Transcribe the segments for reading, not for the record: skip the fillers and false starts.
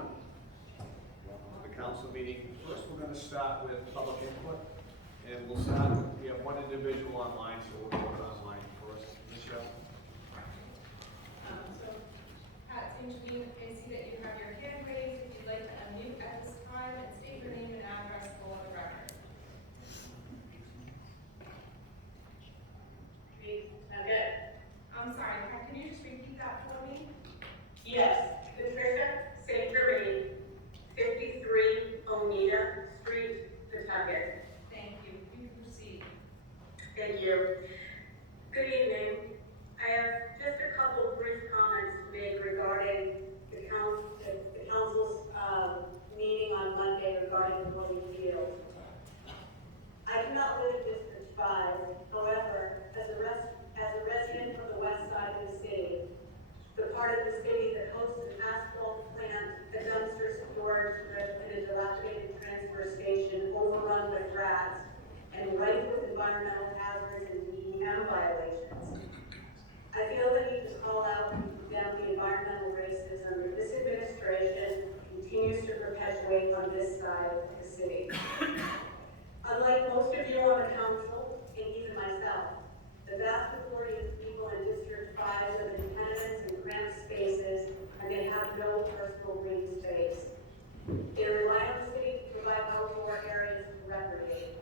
everyone. Welcome to the council meeting. First, we're going to start with public input. And we'll start with, we have one individual online, so we'll go online first. Michelle? Pat, seems to me, I see that you have your hand raised. If you'd like to unmute at this time and state your name and address for the record. Okay. I'm sorry, Pat, can you just repeat that for me? Yes, Patricia St. Germain, 53 Oneida Street, Pawtucket. Thank you. You can proceed. Thank you. Good evening. I have just a couple brief comments to make regarding the council's meeting on Monday regarding the Morley Field. I do not live in District 5. However, as a resident of the west side of the city, the part of the city that hosts an asphalt plant, a dumpster storage, and a dilapidated transfer station overrun with rats, and rife with environmental hazards and DEM violations. I feel the need to call out and condemn the environmental racism that this administration continues to perpetuate on this side of the city. Unlike most of you on the council, and even myself, the vast majority of people in District 5 live in tenements and cramped spaces, and they have no personal green space. They rely on the city to provide outdoor areas to recreate.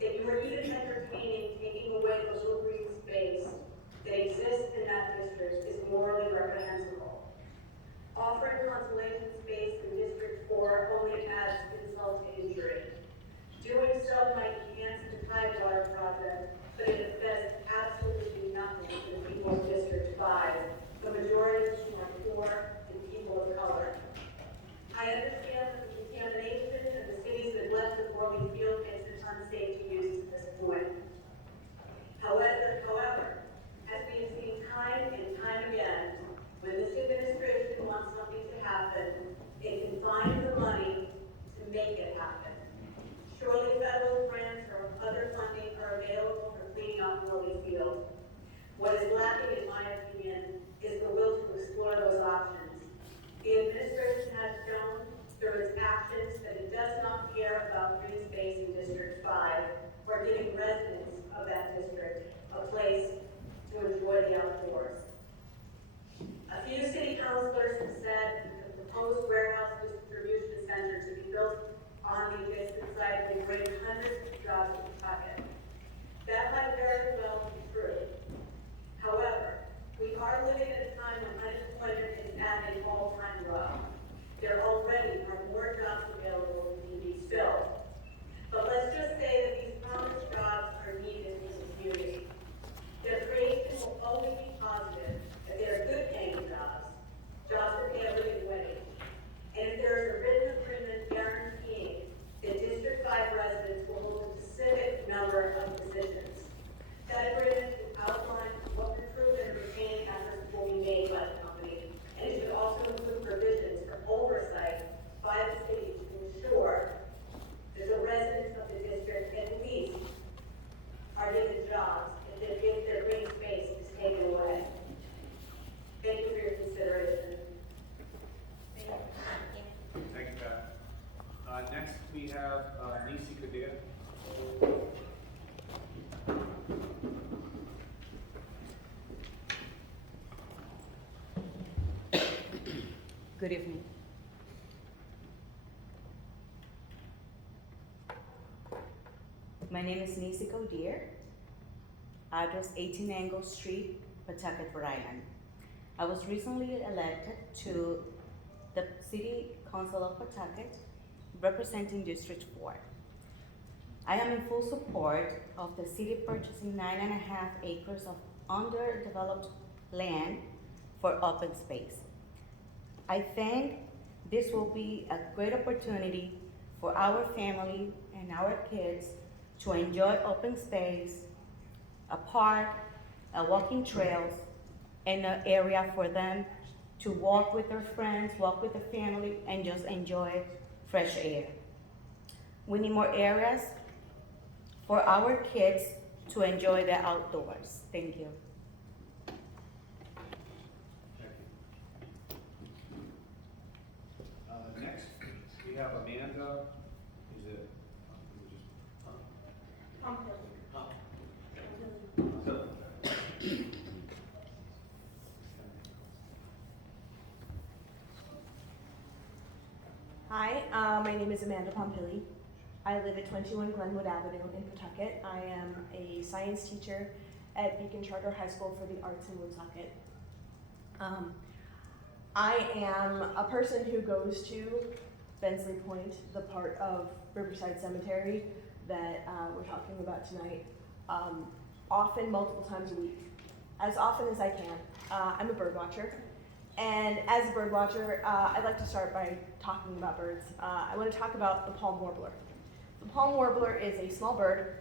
If you are even entertaining taking away the little green space that exists in that district is morally reprehensible. Offering conservation space in District 4 only adds insult to injury. Doing so might enhance the Tidewater project, but it does absolutely nothing for the people of District 5, the majority of whom are poor and people of color. I understand that the contamination and the city's neglect of Morley Field makes it unsafe to use at this point. However, as we have seen time and time again, when this administration wants something to happen, it can find the money to make it happen. Surely federal grants or other funding are available for cleaning up Morley Field. What is lacking, in my opinion, is the will to explore those options. The administration has shown through its actions that it does not care about green space in District 5 or giving residents of that district a place to enjoy the outdoors. A few city councilors have said the proposed warehouse distribution center to be built on the adjacent site will bring hundreds of jobs to Pawtucket. That might very well be true. However, we are living at a time when unemployment is at an all-time low. There already are more jobs available than can be filled. But let's just say that these promised jobs are needed in the community. Their creation will always be positive if they are good-paying jobs, jobs that pay a living wage. And if there is a written agreement guaranteeing that District 5 residents will hold a specific number of positions, that agreement will outline what recruitment and retaining efforts will be made by the company, and it should also include provisions for oversight by the city to ensure that the residents of the district at least are given jobs if their green space is taken away. Thank you for your consideration. Thank you, Pat. Next, we have Nisi Kadir. Good evening. My name is Nisi Kadir. Address 18 Angle Street, Pawtucket, Rhode Island. I was recently elected to the City Council of Pawtucket, representing District 4. I am in full support of the city purchasing 9.5 acres of underdeveloped land for open space. I think this will be a great opportunity for our family and our kids to enjoy open space, a park, a walking trails, and an area for them to walk with their friends, walk with their family, and just enjoy fresh air. We need more areas for our kids to enjoy the outdoors. Thank you. Next, we have Amanda, is it? Hi, my name is Amanda Pompili. I live at 21 Glenwood Avenue in Pawtucket. I am a science teacher at Beacon Charter High School for the Arts in Woonsocket. I am a person who goes to Bensley Point, the part of Riverside Cemetery that we're talking about tonight, often, multiple times a week, as often as I can. I'm a bird watcher. And as a bird watcher, I'd like to start by talking about birds. I want to talk about the palm warbler. The palm warbler is a small bird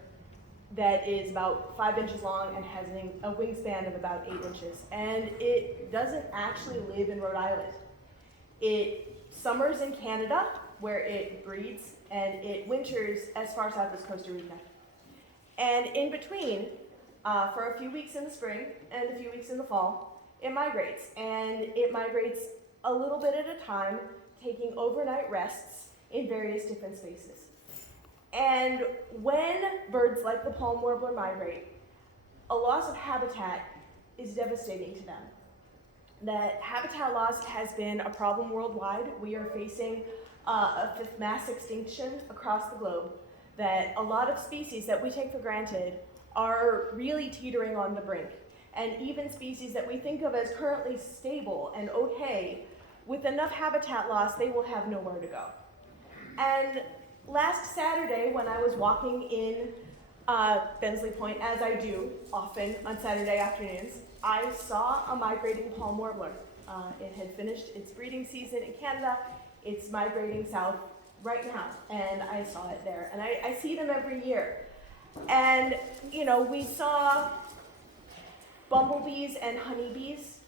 that is about 5 inches long and has a wingspan of about 8 inches. And it doesn't actually live in Rhode Island. It summers in Canada, where it breeds, and it winters as far south as Costa Rica. And in between, for a few weeks in the spring and a few weeks in the fall, it migrates. And it migrates a little bit at a time, taking overnight rests in various different spaces. And when birds like the palm warbler migrate, a loss of habitat is devastating to them. That habitat loss has been a problem worldwide. We are facing a fifth mass extinction across the globe. That a lot of species that we take for granted are really teetering on the brink. And even species that we think of as currently stable and okay, with enough habitat loss, they will have nowhere to go. And last Saturday, when I was walking in Bensley Point, as I do often on Saturday afternoons, I saw a migrating palm warbler. It had finished its breeding season in Canada. It's migrating south right now, and I saw it there. And I see them every year. And, you know, we saw bumblebees and honeybees,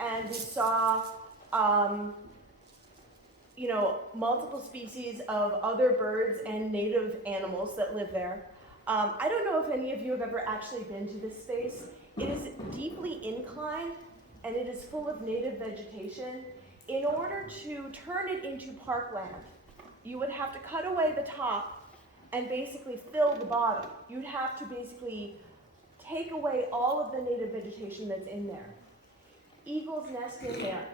and we saw, you know, multiple species of other birds and native animals that live there. I don't know if any of you have ever actually been to this space. It is deeply inclined, and it is full of native vegetation. In order to turn it into parkland, you would have to cut away the top and basically fill the bottom. You'd have to basically take away all of the native vegetation that's in there. Eagles nest in there,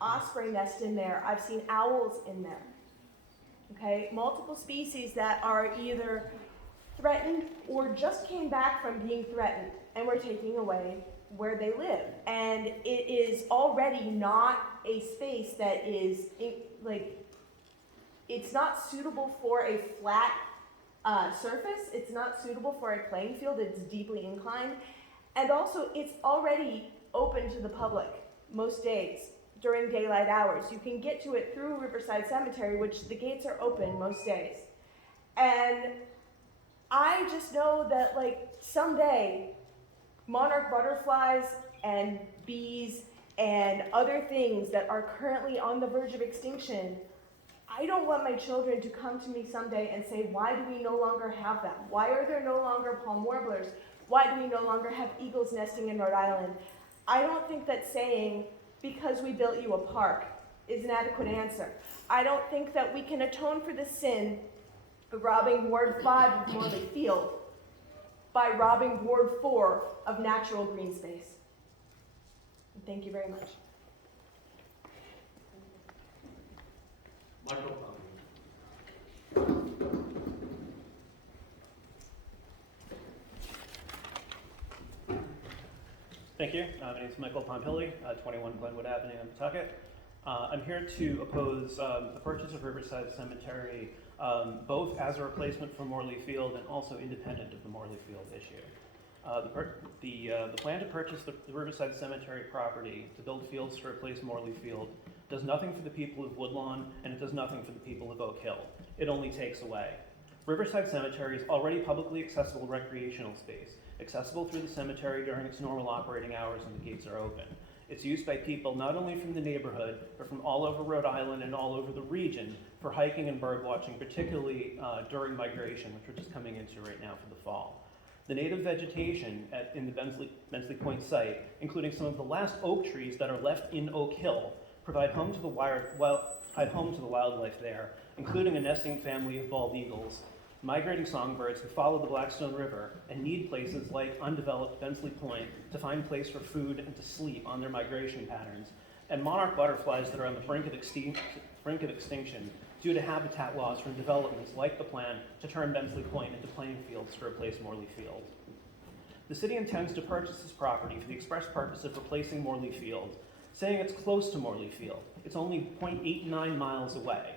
osprey nest in there. I've seen owls in there. Okay, multiple species that are either threatened or just came back from being threatened, and we're taking away where they live. And it is already not a space that is it's not suitable for a flat surface. It's not suitable for a playing field. It's deeply inclined. And also, it's already open to the public most days during daylight hours. You can get to it through Riverside Cemetery, which the gates are open most days. And I just know that, like, someday, monarch butterflies and bees and other things that are currently on the verge of extinction, I don't want my children to come to me someday and say, why do we no longer have them? Why are there no longer palm warblers? Why do we no longer have eagles nesting in Rhode Island? I don't think that saying, because we built you a park, is an adequate answer. I don't think that we can atone for the sin of robbing Ward 5 of Morley Field by robbing Ward 4 of natural green space. Thank you very much. Michael. Thank you. My name is Michael Pompili, 21 Glenwood Avenue in Pawtucket. I'm here to oppose the purchase of Riverside Cemetery, both as a replacement for Morley Field and also independent of the Morley Field issue. The plan to purchase the Riverside Cemetery property to build fields to replace Morley Field does nothing for the people of Woodlawn, and it does nothing for the people of Oak Hill. It only takes away. Riverside Cemetery is already publicly accessible recreational space, accessible through the cemetery during its normal operating hours when the gates are open. It's used by people not only from the neighborhood, but from all over Rhode Island and all over the region for hiking and bird watching, particularly during migration, which we're just coming into right now for the fall. The native vegetation in the Bensley Point site, including some of the last oak trees that are left in Oak Hill, provide home to the wildlife there, including a nesting family of bald eagles, migrating songbirds who follow the Blackstone River and need places like undeveloped Bensley Point to find place for food and to sleep on their migration patterns, and monarch butterflies that are on the brink of extinction due to habitat loss from developments like the plan to turn Bensley Point into playing fields to replace Morley Field. The city intends to purchase this property for the express purpose of replacing Morley Field, saying it's close to Morley Field. It's only 0.89 miles away.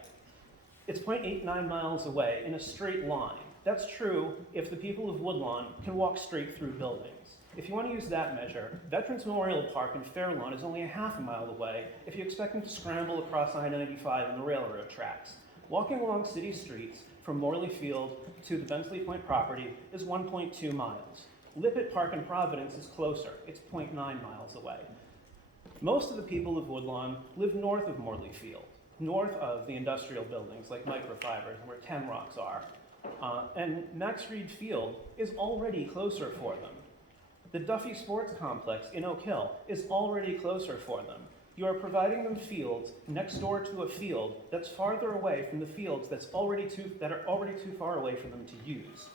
It's 0.89 miles away in a straight line. That's true if the people of Woodlawn can walk straight through buildings. If you want to use that measure, Veterans Memorial Park in Fairlawn is only a half a mile away if you expect them to scramble across I-95 and the railroad tracks. Walking along city streets from Morley Field to the Bensley Point property is 1.2 miles. Lippett Park in Providence is closer. It's 0.9 miles away. Most of the people of Woodlawn live north of Morley Field, north of the industrial buildings like microfibers and where 10 Rocks are. And Max Reed Field is already closer for them. The Duffy Sports Complex in Oak Hill is already closer for them. You are providing them fields next door to a field that's farther away from the fields that are already too far away for them to use.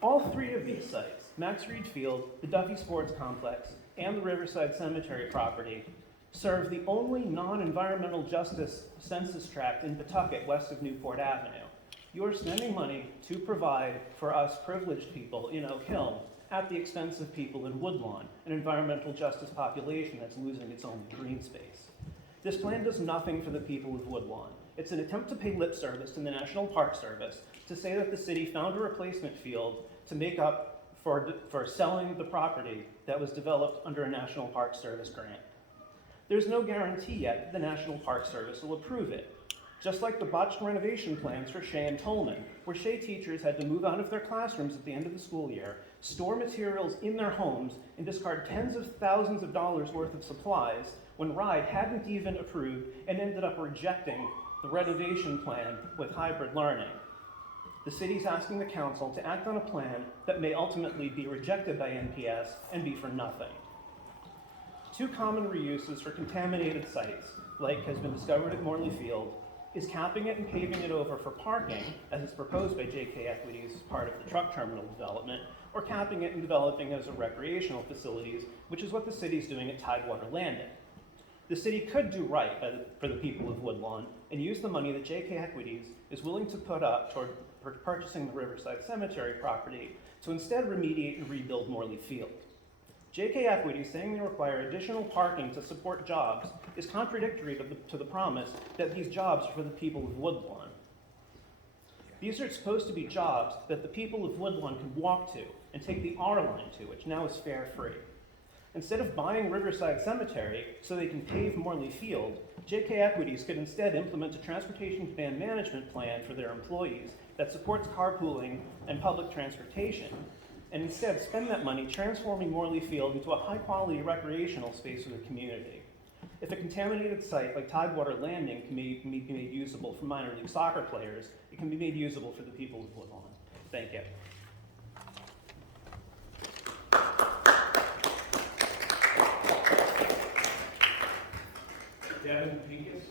All three of these sites, Max Reed Field, the Duffy Sports Complex, and the Riverside Cemetery property, serve the only non-environmental justice census tract in Pawtucket west of Newport Avenue. You are spending money to provide for us privileged people in Oak Hill at the expense of people in Woodlawn, an environmental justice population that's losing its own green space. This plan does nothing for the people of Woodlawn. It's an attempt to pay lip service to the National Park Service to say that the city found a replacement field to make up for selling the property that was developed under a National Park Service grant. There's no guarantee yet that the National Park Service will approve it. Just like the botched renovation plans for Shea and Tolman, where Shea teachers had to move out of their classrooms at the end of the school year, store materials in their homes, and discard tens of thousands of dollars worth of supplies when RIDE hadn't even approved and ended up rejecting the renovation plan with hybrid learning. The city's asking the council to act on a plan that may ultimately be rejected by NPS and be for nothing. Two common reuses for contaminated sites, like has been discovered at Morley Field, is capping it and paving it over for parking, as is proposed by JK Equities as part of the truck terminal development, or capping it and developing as a recreational facilities, which is what the city's doing at Tidewater Landing. The city could do right for the people of Woodlawn and use the money that JK Equities is willing to put up toward purchasing the Riverside Cemetery property to instead remediate and rebuild Morley Field. JK Equity saying they require additional parking to support jobs is contradictory to the promise that these jobs are for the people of Woodlawn. These are supposed to be jobs that the people of Woodlawn can walk to and take the R line to, which now is fare free. Instead of buying Riverside Cemetery so they can pave Morley Field, JK Equities could instead implement a transportation demand management plan for their employees that supports carpooling and public transportation, and instead spend that money transforming Morley Field into a high-quality recreational space for the community. If a contaminated site like Tidewater Landing can be made usable for minor league soccer players, it can be made usable for the people of Woodlawn. Thank you. Devin Pincus.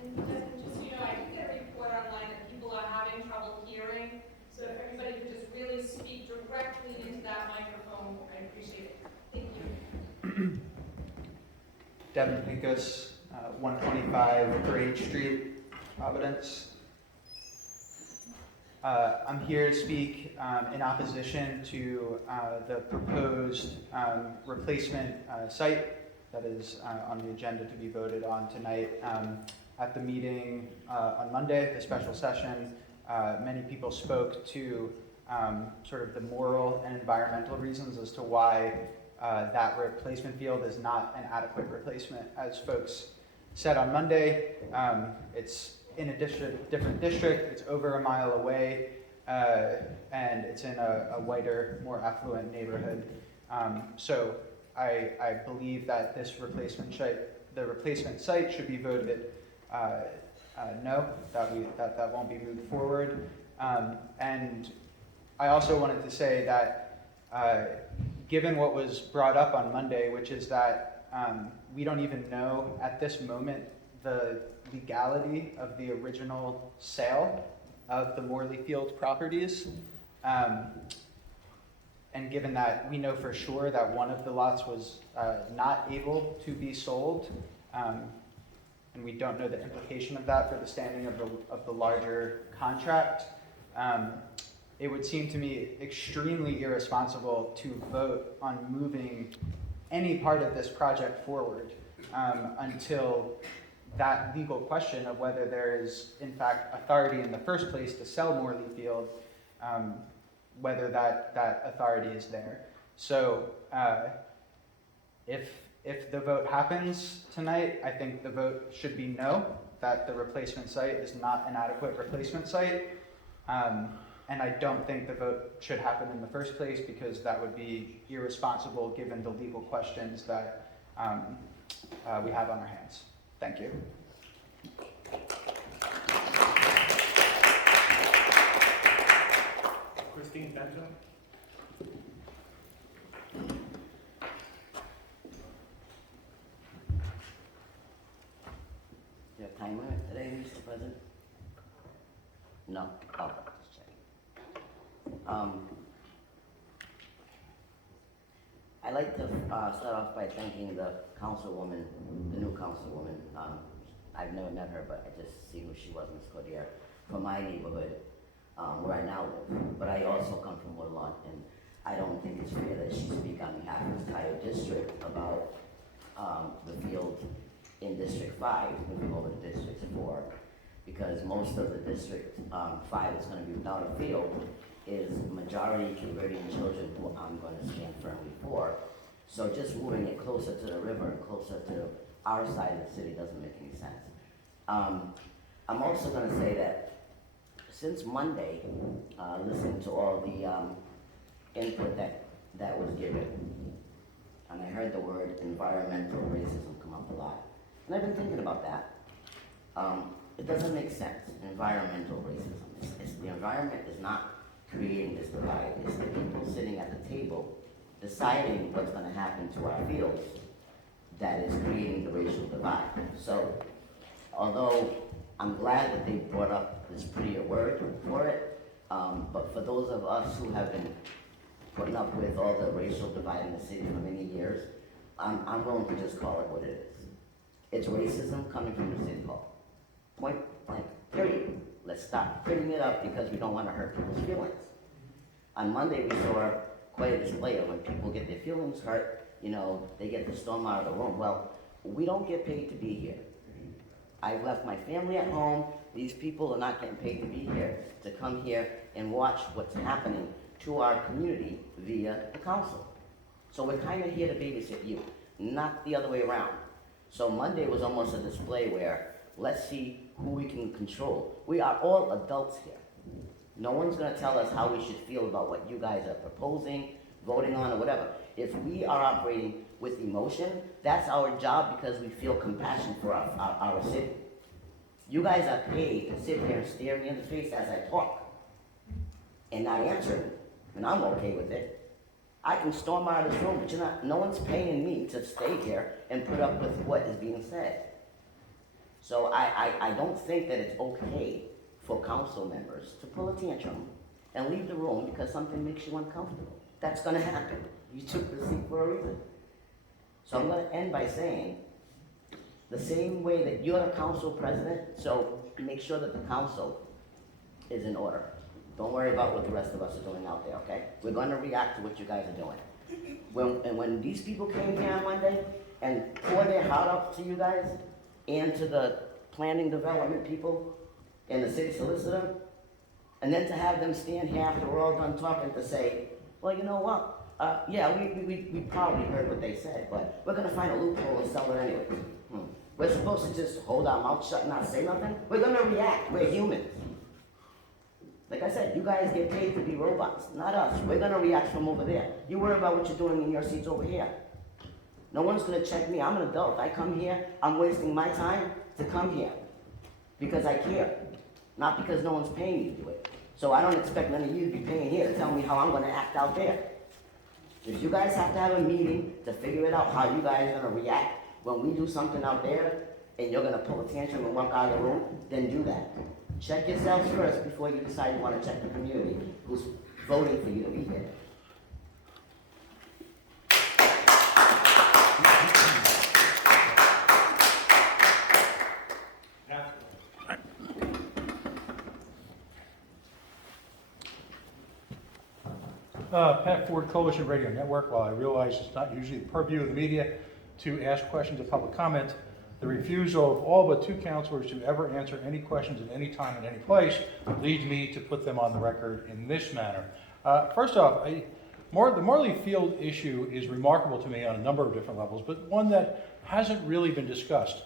And just so you know, I did get a report online that people are having trouble hearing. So if everybody could just really speak directly into that microphone, I'd appreciate it. Thank you. Devin Pincus, 125 Outrage Street, Providence. I'm here to speak in opposition to the proposed replacement site that is on the agenda to be voted on tonight. At the meeting on Monday, the special session, many people spoke to sort of the moral and environmental reasons as to why that replacement field is not an adequate replacement. As folks said on Monday, it's in a different district, it's over a mile away, and it's in a whiter, more affluent neighborhood. So I believe that this replacement site should be voted no, that won't be moved forward. And I also wanted to say that given what was brought up on Monday, which is that we don't even know at this moment the legality of the original sale of the Morley Field properties, and given that we know for sure that one of the lots was not able to be sold, and we don't know the implication of that for the standing of the larger contract, it would seem to me extremely irresponsible to vote on moving any part of this project forward until that legal question of whether there is in fact authority in the first place to sell Morley Field, whether that authority is there. So if the vote happens tonight, I think the vote should be no, that the replacement site is not an adequate replacement site. And I don't think the vote should happen in the first place because that would be irresponsible given the legal questions that we have on our hands. Thank you. Christine Benzo? Your timer today, Mr. President? No? Oh, just checking. I'd like to start off by thanking the councilwoman, the new councilwoman. I've never met her, but I just seen who she was, Ms. Cordier, from my neighborhood, where I now live. But I also come from Woodlawn, and I don't think it's fair that she speak on behalf of the entire district about the field in District 5, moving over to District 4, because most of the District 5 that's going to be without a field is majority converting children who I'm going to stand firmly for. So just moving it closer to the river and closer to our side of the city doesn't make any sense. I'm also going to say that since Monday, listening to all the input that was given, and I heard the word environmental racism come up a lot. And I've been thinking about that. It doesn't make sense, environmental racism. The environment is not creating this divide. It's the people sitting at the table deciding what's going to happen to our fields that is creating the racial divide. So, although I'm glad that they brought up this prettier word for it, but for those of us who have been putting up with all the racial divide in the city for many years, I'm willing to just call it what it is. It's racism coming from the city hall. Point blank, period. Let's stop putting it up because we don't want to hurt people's feelings. On Monday, we saw quite a display of when people get their feelings hurt, they get to storm out of the room. Well, we don't get paid to be here. I've left my family at home. These people are not getting paid to be here, to come here and watch what's happening to our community via the council. So we're kind of here to babysit you, not the other way around. So Monday was almost a display where let's see who we can control. We are all adults here. No one's going to tell us how we should feel about what you guys are proposing, voting on, or whatever. If we are operating with emotion, that's our job because we feel compassion for our city. You guys are paid to sit here and stare me in the face as I talk and not answer me, and I'm okay with it. I can storm out of this room, but no one's paying me to stay here and put up with what is being said. So I don't think that it's okay for council members to pull a tantrum and leave the room because something makes you uncomfortable. That's going to happen. You took the seat for a reason. So I'm going to end by saying, the same way that you're the council president, so make sure that the council is in order. Don't worry about what the rest of us are doing out there, okay? We're going to react to what you guys are doing. When these people came here on Monday and poured their heart out to you guys and to the planning development people and the city solicitor, and then to have them stand here after we're all done talking to say, well, you know what? Yeah, we probably heard what they said, but we're going to find a loophole and sell it anyway. We're supposed to just hold our mouth shut and not say nothing? We're going to react. We're humans. Like I said, you guys get paid to be robots, not us. We're going to react from over there. You worry about what you're doing in your seats over here. No one's going to check me. I'm an adult. I come here. I'm wasting my time to come here because I care, not because no one's paying me to do it. So I don't expect none of you to be paying here to tell me how I'm gonna act out there. If you guys have to have a meeting to figure it out how you guys are gonna react when we do something out there and you're gonna pull a tantrum and walk out of the room, then do that. Check yourselves first before you decide you wanna check the community who's voting for you to be here. Pat Ford, Coalition Radio Network. While I realize it's not usually the purview of the media to ask questions of public comment, the refusal of all but two counselors to ever answer any questions at any time in any place leads me to put them on the record in this manner. First off, the Morley Field issue is remarkable to me on a number of different levels, but one that hasn't really been discussed.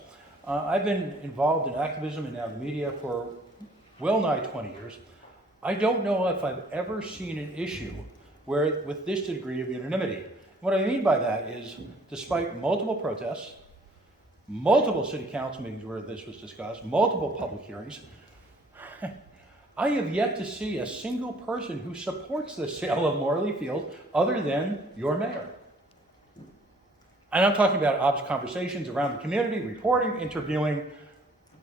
I've been involved in activism and now the media for well nigh 20 years. I don't know if I've ever seen an issue where with this degree of unanimity. What I mean by that is, despite multiple protests, multiple city council meetings where this was discussed, multiple public hearings, I have yet to see a single person who supports the sale of Morley Field other than your mayor. And I'm talking about conversations around the community, reporting, interviewing.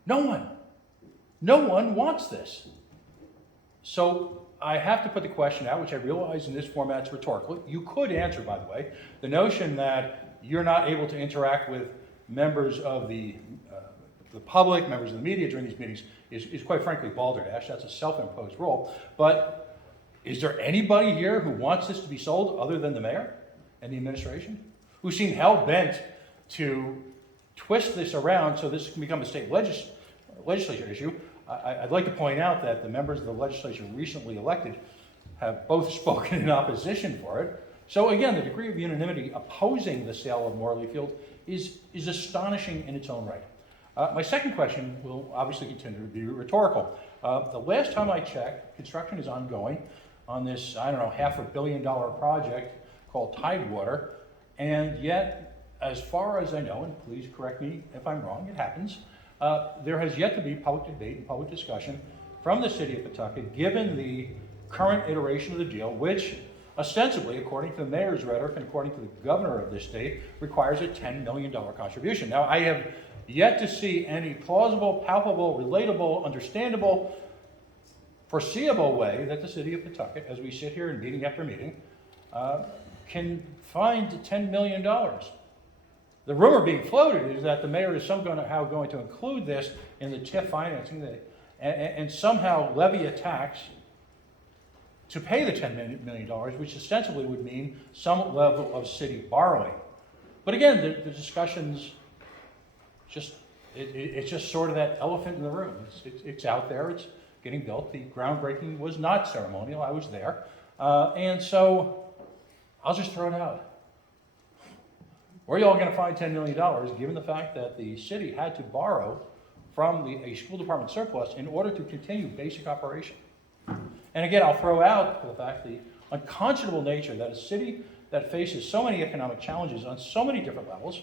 No one wants this. So I have to put the question out, which I realize in this format is rhetorical. You could answer, by the way, the notion that you're not able to interact with members of the public, members of the media during these meetings is quite frankly balderdash. That's a self-imposed rule. But is there anybody here who wants this to be sold other than the mayor and the administration? Who seem hell-bent to twist this around so this can become a state legislature issue? I'd like to point out that the members of the legislature recently elected have both spoken in opposition for it. So again, the degree of unanimity opposing the sale of Morley Field is astonishing in its own right. My second question will obviously continue to be rhetorical. The last time I checked, construction is ongoing on this, $500 million project called Tidewater, and yet, as far as I know, and please correct me if I'm wrong, it happens, there has yet to be public debate and public discussion from the city of Pawtucket, given the current iteration of the deal, which ostensibly, according to the mayor's rhetoric and according to the governor of this state, requires a $10 million contribution. Now, I have yet to see any plausible, palpable, relatable, understandable, foreseeable way that the city of Pawtucket, as we sit here in meeting after meeting, can find $10 million. The rumor being floated is that the mayor is somehow going to include this in the TIF financing and somehow levy a tax to pay the $10 million, which ostensibly would mean some level of city borrowing. But again, the discussion's it's just sort of that elephant in the room. It's out there, it's getting built. The groundbreaking was not ceremonial, I was there. And so I'll just throw it out. Where are y'all going to find $10 million, given the fact that the city had to borrow from a school department surplus in order to continue basic operation? And again, I'll throw out the fact the unconscionable nature that a city that faces so many economic challenges on so many different levels,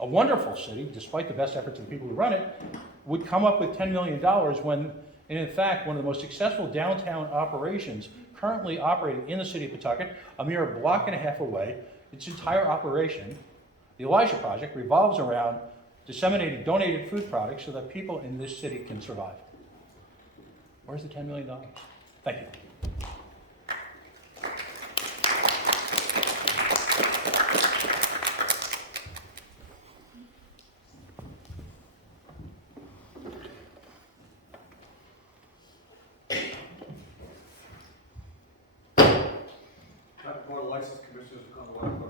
a wonderful city, despite the best efforts of the people who run it, would come up with $10 million when, in fact, one of the most successful downtown operations currently operating in the city of Pawtucket, a mere block and a half away, its entire operation, the Elijah Project, revolves around disseminating donated food products so that people in this city can survive. Where's the $10 million? Thank you. Board of License Commissioners will come to order.